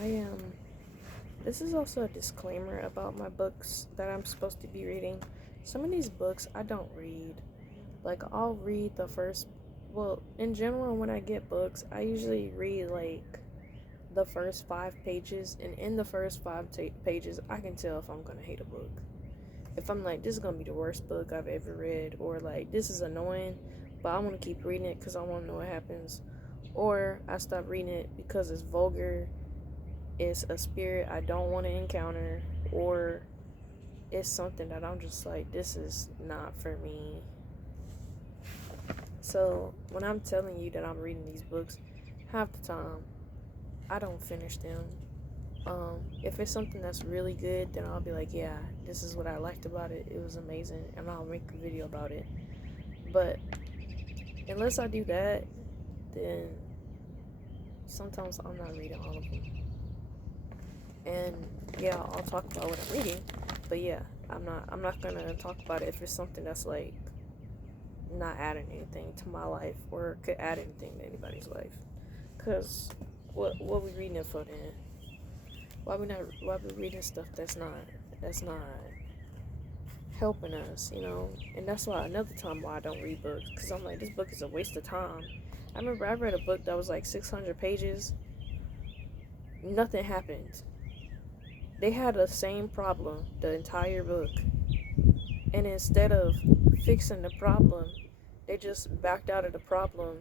I am. This is also a disclaimer about my books that I'm supposed to be reading. Some of these books I don't read. Like, I'll read the first. Well, in general, when I get books, I usually read like the first 5 pages, and in the first pages, I can tell if I'm gonna hate a book. If I'm like, this is gonna be the worst book I've ever read, or like, this is annoying, but I want to keep reading it because I want to know what happens, or I stop reading it because it's vulgar, it's a spirit I don't want to encounter, or it's something that I'm just like, this is not for me. So when I'm telling you that I'm reading these books, half the time I don't finish them. If it's something that's really good, then I'll be like, yeah, this is what I liked about it. It was amazing, and I'll make a video about it. But unless I do that, then sometimes I'm not reading all of them. And yeah, I'll talk about what I'm reading. But yeah, I'm not gonna talk about it if it's something that's like not adding anything to my life or could add anything to anybody's life. Cause what we reading it for then? Why we reading stuff that's not helping us, you know? And that's why another time why I don't read books, cause I'm like, this book is a waste of time. I remember I read a book that was like 600 pages. Nothing happened. They had the same problem the entire book, and instead of fixing the problem, they just backed out of the problem,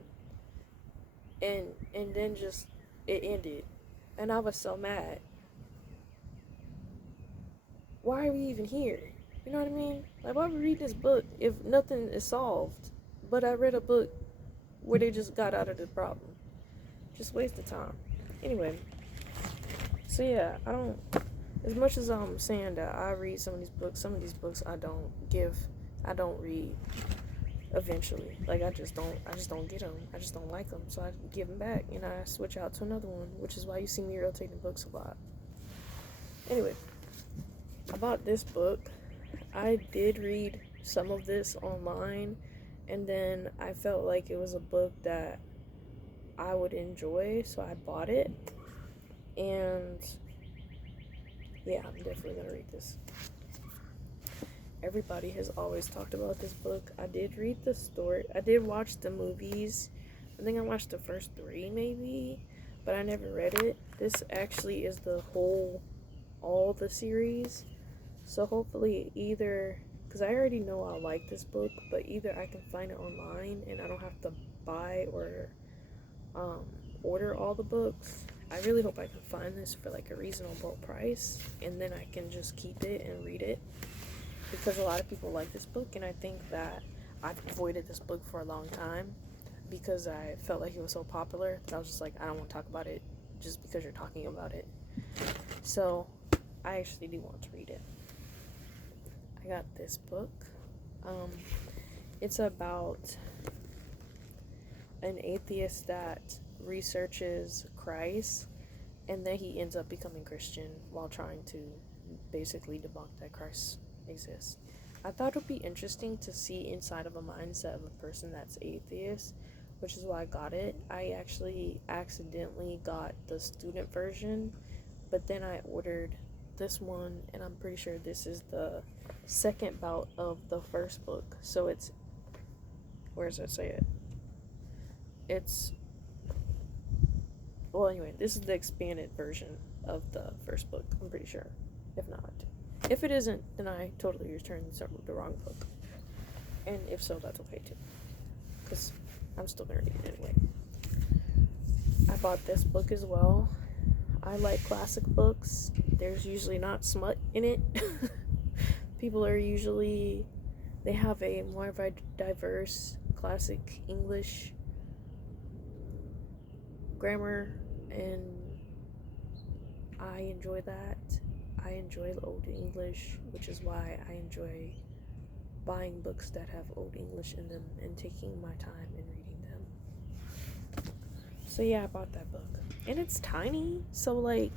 and then just it ended, and I was so mad. Why are we even here? You know what I mean? Like, why would we read this book if nothing is solved? But I read a book where they just got out of the problem. Just waste of time. Anyway, so yeah, I don't. As much as I'm saying that I read some of these books I don't read eventually. Like, I just don't get them. I just don't like them, so I give them back, and I switch out to another one, which is why you see me rotating books a lot. Anyway, about this book, I did read some of this online, and then I felt like it was a book that I would enjoy, so I bought it. And yeah, I'm definitely gonna read this. Everybody has always talked about this book. I did read the story. I did watch the movies. I think I watched the first 3 maybe, but I never read it. This actually is all the series. So hopefully either, because I already know I like this book, but either I can find it online and I don't have to buy or um, order all the books. I really hope I can find this for like a reasonable price, and then I can just keep it and read it, because a lot of people like this book, and I think that I've avoided this book for a long time because I felt like it was so popular that I was just like, I don't want to talk about it just because you're talking about it. So I actually do want to read it. I got this book. It's about an atheist that researches Christ, and then he ends up becoming Christian while trying to basically debunk that Christ exists. I thought it would be interesting to see inside of a mindset of a person that's atheist, which is why I got it. I actually accidentally got the student version, but then I ordered this one, and I'm pretty sure this is the second bout of the first book. So it's, where does it say it? It's, well, anyway, this is the expanded version of the first book, I'm pretty sure. If not, if it isn't, then I totally returned the wrong book. And if so, that's okay too, because I'm still gonna read it anyway. I bought this book as well. I like classic books. There's usually not smut in it. People are usually, they have a more of a diverse classic English grammar, and I enjoy that. I enjoy Old English, which is why I enjoy buying books that have Old English in them and taking my time and reading them. So yeah, I bought that book, and it's tiny, so like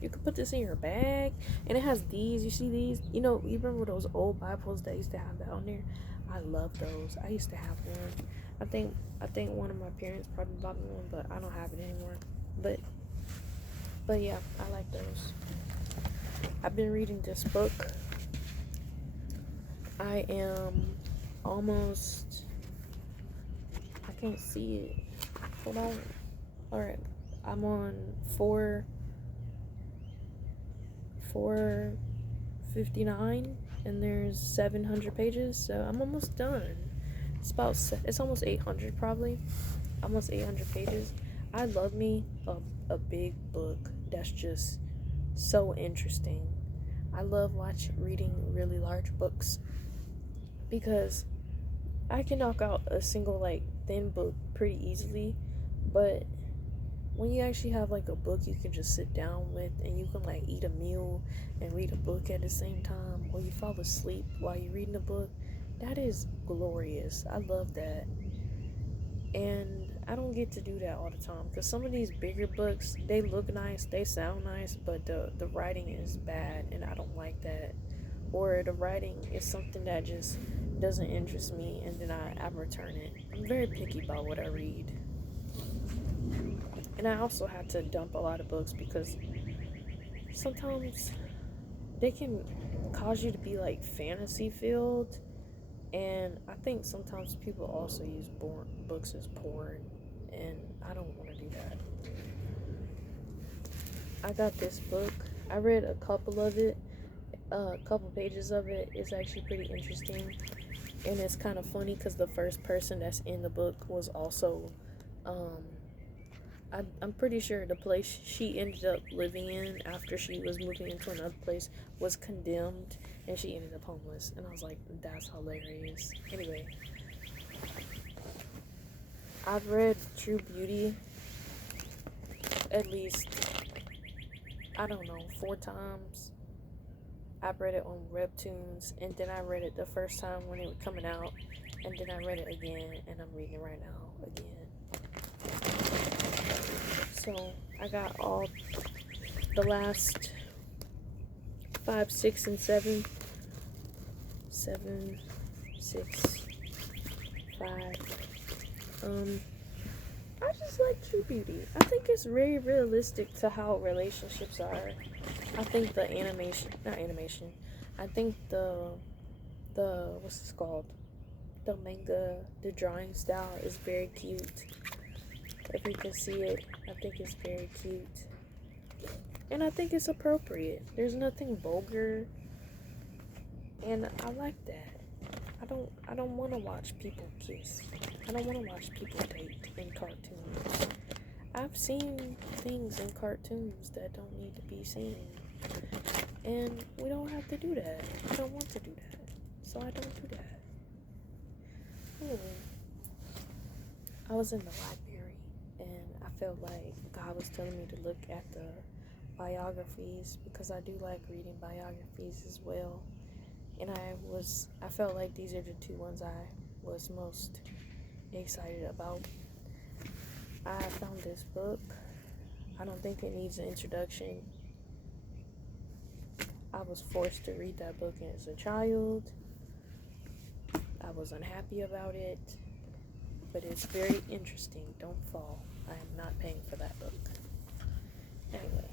you could put this in your bag, and it has these. You see these? You know, you remember those old Bibles that used to have that on there? I love those. I used to have one. I think one of my parents probably bought me one, but I don't have it anymore. But But yeah, I like those. I've been reading this book. I am almost. I can't see it. Hold on. Alright. I'm on 459, and there's 700 pages, so I'm almost done. It's almost 800 probably. Almost 800 pages. I love me a big book that's just so interesting. I love reading really large books because I can knock out a single like thin book pretty easily, but when you actually have like a book you can just sit down with and you can like eat a meal and read a book at the same time, or you fall asleep while you're reading a book, that is glorious. I love that. And I don't get to do that all the time because some of these bigger books, they look nice, they sound nice, but the writing is bad and I don't like that. Or the writing is something that just doesn't interest me and then I return it. I'm very picky about what I read. And I also had to dump a lot of books because sometimes they can cause you to be like fantasy filled, and I think sometimes people also use books as porn, and I don't want to do that. I got this book. I read a couple of it. A couple pages of it is actually pretty interesting, and it's kind of funny because the first person that's in the book was also um, I'm pretty sure the place she ended up living in after she was moving into another place was condemned and she ended up homeless. And I was like, that's hilarious. Anyway, I've read True Beauty at least, I don't know, 4 times. I've read it on Webtoons, and then I read it the first time when it was coming out, and then I read it again, and I'm reading it right now again. So I got all the last 5, 6, and 7. 7, 6, 5. I just like True Beauty. I think it's very realistic to how relationships are. I think the not animation. I think the what's this called? The manga, the drawing style is very cute. If you can see it, I think it's very cute. And I think it's appropriate. There's nothing vulgar. And I like that. I don't want to watch people kiss. I don't want to watch people date in cartoons. I've seen things in cartoons that don't need to be seen. And we don't have to do that. I don't want to do that. So I don't do that. I was in the library and I felt like God was telling me to look at the biographies because I do like reading biographies as well. And I felt like these are the 2 ones I was most excited about. I found this book. I don't think it needs an introduction. I was forced to read that book as a child. I was unhappy about it, but it's very interesting. Don't fall. I am not paying for that book. Anyway.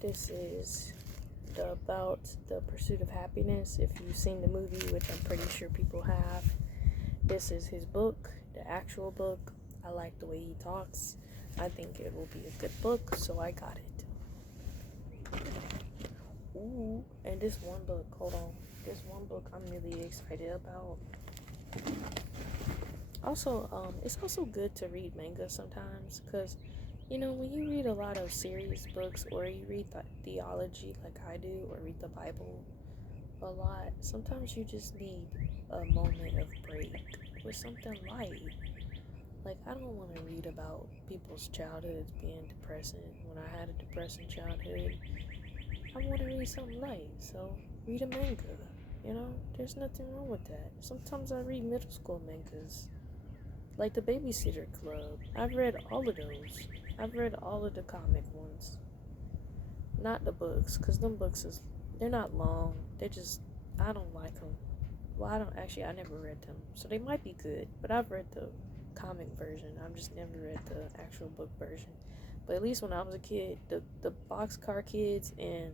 This is about the pursuit of happiness. If you've seen the movie, which I'm pretty sure people have, this is his book, the actual book. I like the way he talks. I think it will be a good book, so I got it. Ooh, and this one book, hold on. This one book I'm really excited about. Also, it's also good to read manga sometimes, because you know, when you read a lot of serious books or you read theology like I do, or read the Bible a lot, sometimes you just need a moment of break with something light. Like, I don't want to read about people's childhoods being depressing when I had a depressing childhood. I want to read something light, so read a manga. You know, there's nothing wrong with that. Sometimes I read middle school mangas, like the Babysitter Club. I've read all of those. I've read all of the comic ones. Not the books, because them books they're not long. They're just, I don't like them. Well, I never read them, so they might be good, but I've read the comic version. I've just never read the actual book version. But at least when I was a kid, the boxcar kids and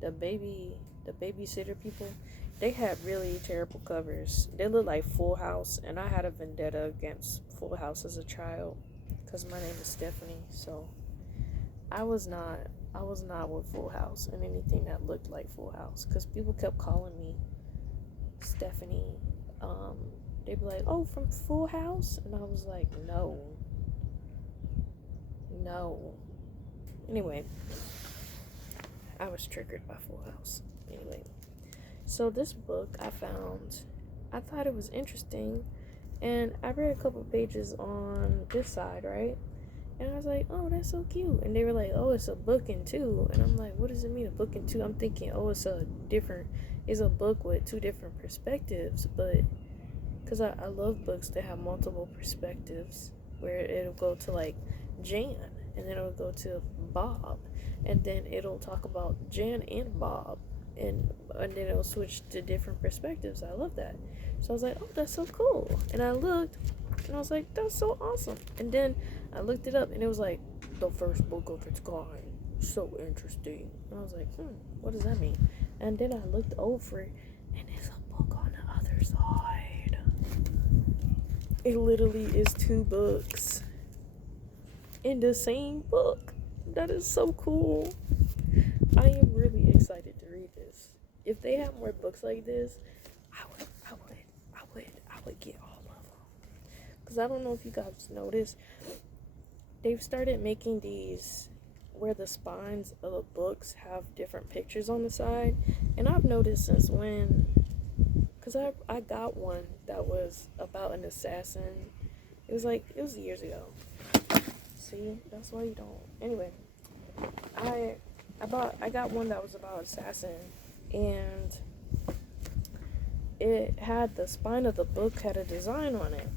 the babysitter people, they had really terrible covers. They looked like Full House, and I had a vendetta against Full House as a child because my name is Stephanie. So I was not I was not with Full House and anything that looked like Full House because people kept calling me Stephanie. Um, they'd be like, "Oh, from Full House," and I was like, "No, no." Anyway, I was triggered by Full House. Anyway, so this book I thought it was interesting, and I read a couple pages on this side, right? And I was like, "Oh, that's so cute." And they were like, "Oh, it's a book in two." And I'm like, "What does it mean, a book in two?" I'm thinking, "Oh, it's a book with two different perspectives." But because I love books that have multiple perspectives, where it'll go to like Jan, and then it'll go to Bob, and then it'll talk about Jan and Bob, and then it'll switch to different perspectives. I love that. So I was like, "Oh, that's so cool." And I looked, and I was like, "That's so awesome." And then I looked it up, and it was like the first book of its kind. So interesting. And I was like, what does that mean? And then I looked over, and it's a book on the other side. It literally is two books in the same book. That is so cool. I am really excited to read this. If they have more books like this, I would get all of them. Because I don't know if you guys noticed, they've started making these where the spines of the books have different pictures on the side. And I've noticed since when, because I got one that was about an assassin. It was years ago. See, that's why you don't. Anyway, I got one that was about assassin, and it had the spine of the book had a design on it.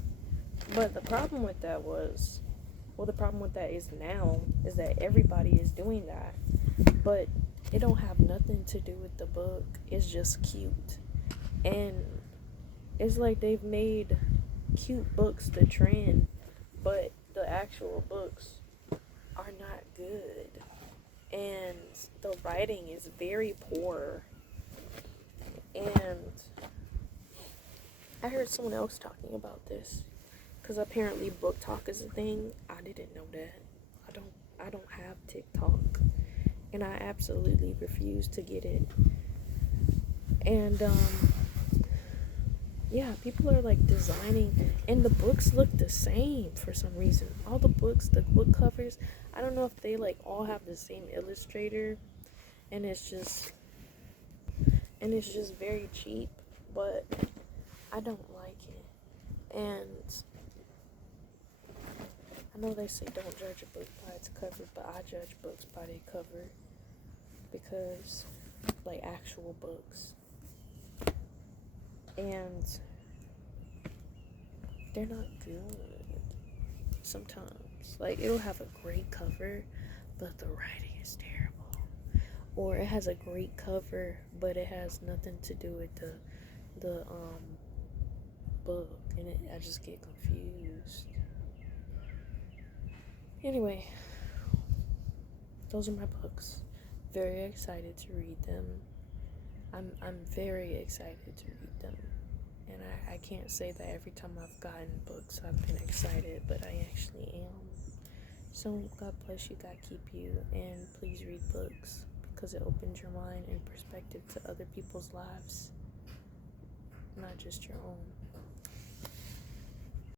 But the problem with that was, well, the problem with that is now is that everybody is doing that, but it don't have nothing to do with the book. It's just cute, and it's like they've made cute books the trend, but the actual books are not good, and the writing is very poor. And I heard someone else talking about this because apparently book talk is a thing. I didn't know that. I don't have TikTok, and I absolutely refuse to get it. And yeah, people are like designing, and the books look the same for some reason. All the books, the book covers, I don't know if they like all have the same illustrator, and it's just very cheap, but I don't like it. And I know they say don't judge a book by its cover, but I judge books by their cover because, like, actual books. And they're not good sometimes. Like, it'll have a great cover, but the writing is terrible. Or it has a great cover, but it has nothing to do with the book, and I just get confused. Anyway, those are my books. Very excited to read them. I'm very excited to read them. And I can't say that every time I've gotten books I've been excited, but I actually am. So God bless you, God keep you, and please read books because it opens your mind and perspective to other people's lives, not just your own.